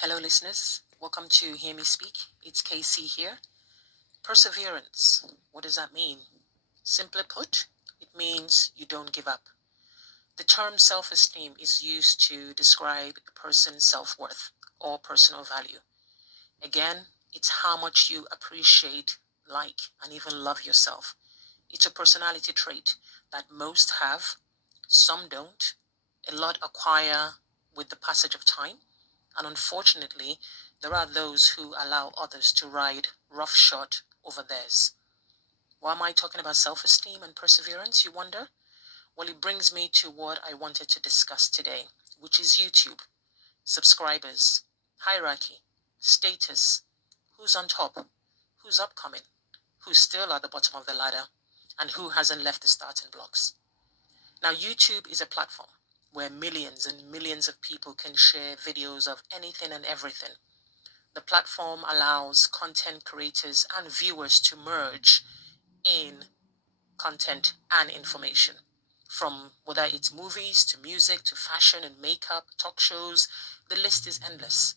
Hello, listeners. Welcome to Hear Me Speak. It's KC here. Perseverance. What does that mean? Simply put, it means you don't give up. The term self esteem is used to describe a person's self worth or personal value. Again, it's how much you appreciate, like, and even love yourself. It's a personality trait that most have, some don't, a lot acquire with the passage of time. And unfortunately, there are those who allow others to ride roughshod over theirs. Why am I talking about self-esteem and perseverance, you wonder? Well, it brings me to what I wanted to discuss today, which is YouTube, subscribers, hierarchy, status, who's on top, who's upcoming, who's still at the bottom of the ladder, and who hasn't left the starting blocks. Now, YouTube is a platform where millions and millions of people can share videos of anything and everything. The platform allows content creators and viewers to merge in content and information. From whether it's movies to music to fashion and makeup, talk shows, the list is endless.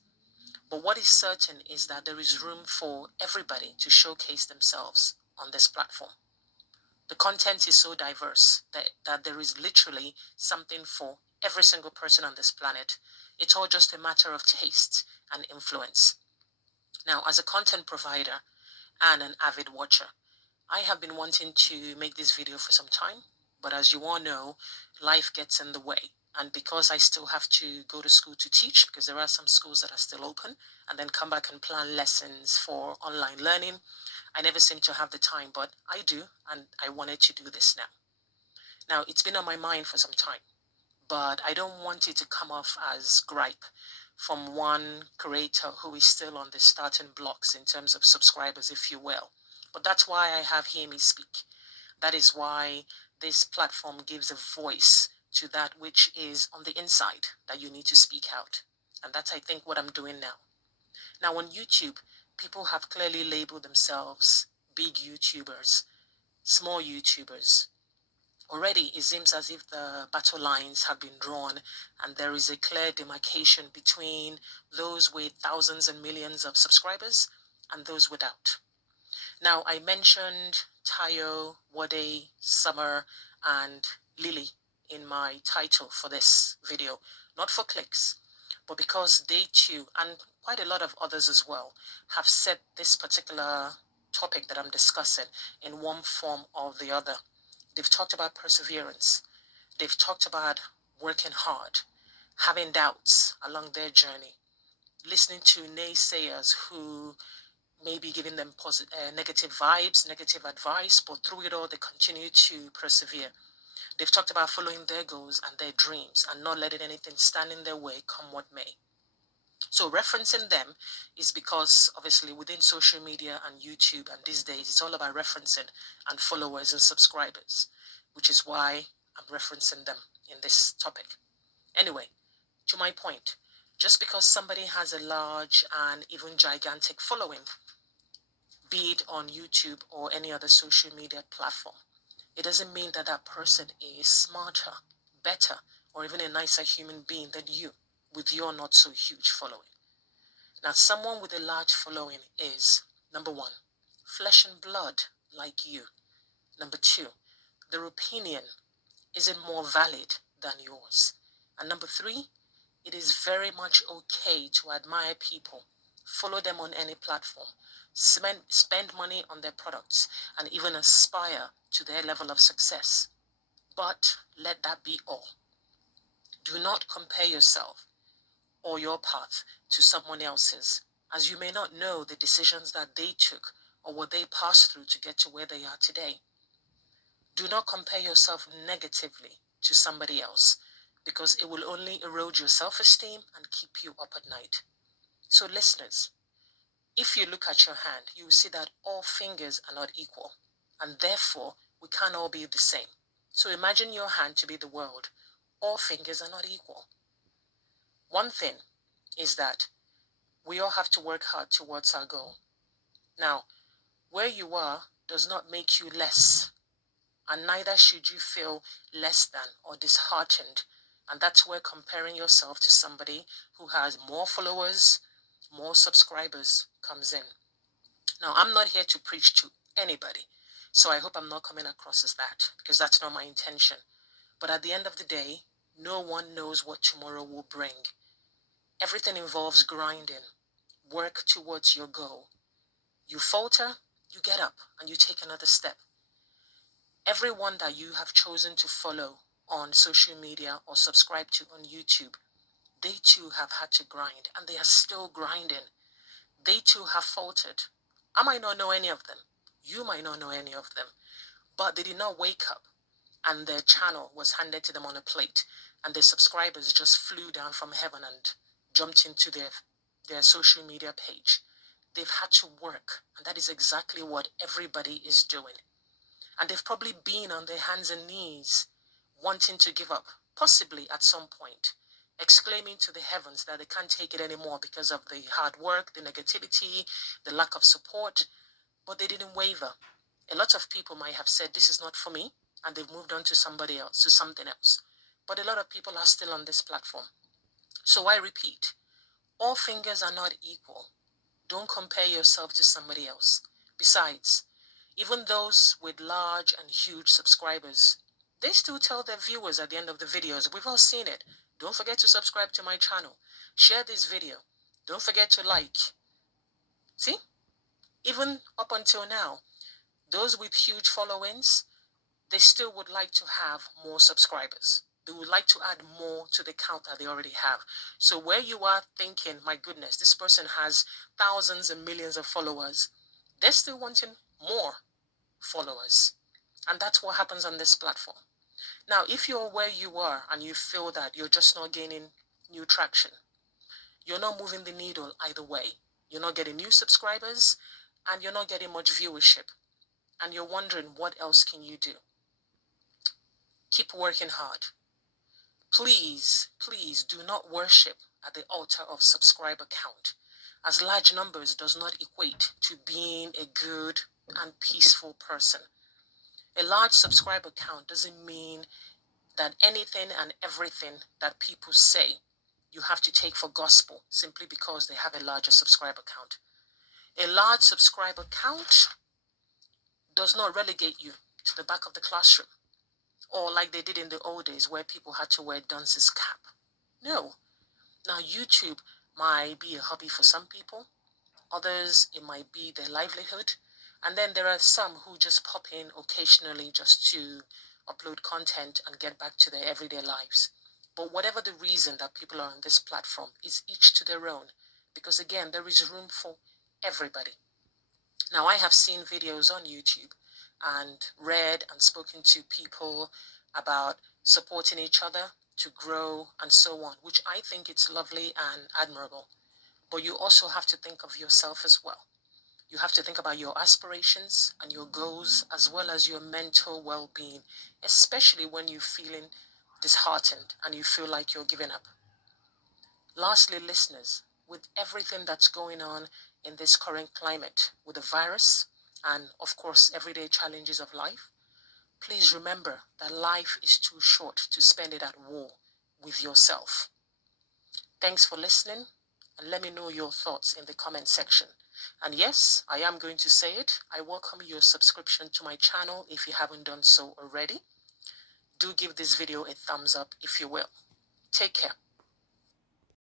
But what is certain is that there is room for everybody to showcase themselves on this platform. The content is so diverse that there is literally something for every single person on this planet. It's all just a matter of taste and influence. Now, as a content provider and an avid watcher, I have been wanting to make this video for some time, but as you all know, life gets in the way. And because I still have to go to school to teach, because there are some schools that are still open, and then come back and plan lessons for online learning, I never seem to have the time, but I do, and I wanted to do this now. Now, it's been on my mind for some time, but I don't want it to come off as gripe from one creator who is still on the starting blocks in terms of subscribers, if you will. But that's why I have Hear Me Speak. That is why this platform gives a voice to that which is on the inside that you need to speak out. And that's, I think, what I'm doing now. Now, on YouTube, people have clearly labeled themselves big YouTubers, small YouTubers. Already, it seems as if the battle lines have been drawn and there is a clear demarcation between those with thousands and millions of subscribers and those without. Now, I mentioned Tayo, Wode, Summer, and Lily in my title for this video, not for clicks, but because they too, and quite a lot of others as well, have set this particular topic that I'm discussing in one form or the other. They've talked about perseverance. They've talked about working hard, having doubts along their journey, listening to naysayers who may be giving them negative vibes, negative advice, but through it all, they continue to persevere. They've talked about following their goals and their dreams and not letting anything stand in their way, come what may. So referencing them is because obviously within social media and YouTube and these days, it's all about referencing and followers and subscribers, which is why I'm referencing them in this topic. Anyway, to my point, just because somebody has a large and even gigantic following, be it on YouTube or any other social media platform, it doesn't mean that that person is smarter, better, or even a nicer human being than you with your not so huge following. Now, someone with a large following is, number one, flesh and blood like you. Number two, their opinion isn't more valid than yours. And number three, it is very much okay to admire people, follow them on any platform, spend money on their products, and even aspire to their level of success. But let that be all. Do not compare yourself or your path to someone else's, as you may not know the decisions that they took or what they passed through to get to where they are today. Do not compare yourself negatively to somebody else, because it will only erode your self-esteem and keep you up at night. So listeners, if you look at your hand, you will see that all fingers are not equal, and therefore we can't all be the same. So imagine your hand to be the world. All fingers are not equal. One thing is that we all have to work hard towards our goal. Now, where you are does not make you less, and neither should you feel less than or disheartened. And that's where comparing yourself to somebody who has more followers more subscribers comes in. Now, I'm not here to preach to anybody, so I hope I'm not coming across as that, because that's not my intention. But at the end of the day, no one knows what tomorrow will bring. Everything involves grinding, work towards your goal. You falter, you get up, and you take another step. Everyone that you have chosen to follow on social media or subscribe to on YouTube, they too have had to grind, and they are still grinding. They too have faltered. I might not know any of them. You might not know any of them. But they did not wake up and their channel was handed to them on a plate and their subscribers just flew down from heaven and jumped into their social media page. They've had to work, and that is exactly what everybody is doing. And they've probably been on their hands and knees wanting to give up, possibly at some point, exclaiming to the heavens that they can't take it anymore because of the hard work, the negativity, the lack of support, but they didn't waver. A lot of people might have said, this is not for me, and they've moved on to somebody else, to something else. But a lot of people are still on this platform. So I repeat, all fingers are not equal. Don't compare yourself to somebody else. Besides, even those with large and huge subscribers, they still tell their viewers at the end of the videos, we've all seen it. Don't forget to subscribe to my channel. Share this video. Don't forget to like. See? Even up until now, those with huge followings, they still would like to have more subscribers. They would like to add more to the count that they already have. So where you are thinking, my goodness, this person has thousands and millions of followers, they're still wanting more followers. And that's what happens on this platform. Now, if you're where you are and you feel that you're just not gaining new traction, you're not moving the needle either way. You're not getting new subscribers and you're not getting much viewership. And you're wondering, what else can you do? Keep working hard. Please, please do not worship at the altar of subscriber count, as large numbers does not equate to being a good and peaceful person. A large subscriber count doesn't mean that anything and everything that people say you have to take for gospel simply because they have a larger subscriber count. A large subscriber count does not relegate you to the back of the classroom, or like they did in the old days where people had to wear dunce's cap. No. Now, YouTube might be a hobby for some people. Others, it might be their livelihood. And then there are some who just pop in occasionally just to upload content and get back to their everyday lives. But whatever the reason that people are on this platform, is each to their own. Because again, there is room for everybody. Now, I have seen videos on YouTube and read and spoken to people about supporting each other to grow and so on, which I think it's lovely and admirable. But you also have to think of yourself as well. You have to think about your aspirations and your goals, as well as your mental well-being, especially when you're feeling disheartened and you feel like you're giving up. Lastly, listeners, with everything that's going on in this current climate, with the virus and, of course, everyday challenges of life, please remember that life is too short to spend it at war with yourself. Thanks for listening, and let me know your thoughts in the comment section. And yes, I am going to say it, I welcome your subscription to my channel if you haven't done so already. Do give this video a thumbs up if you will. Take care.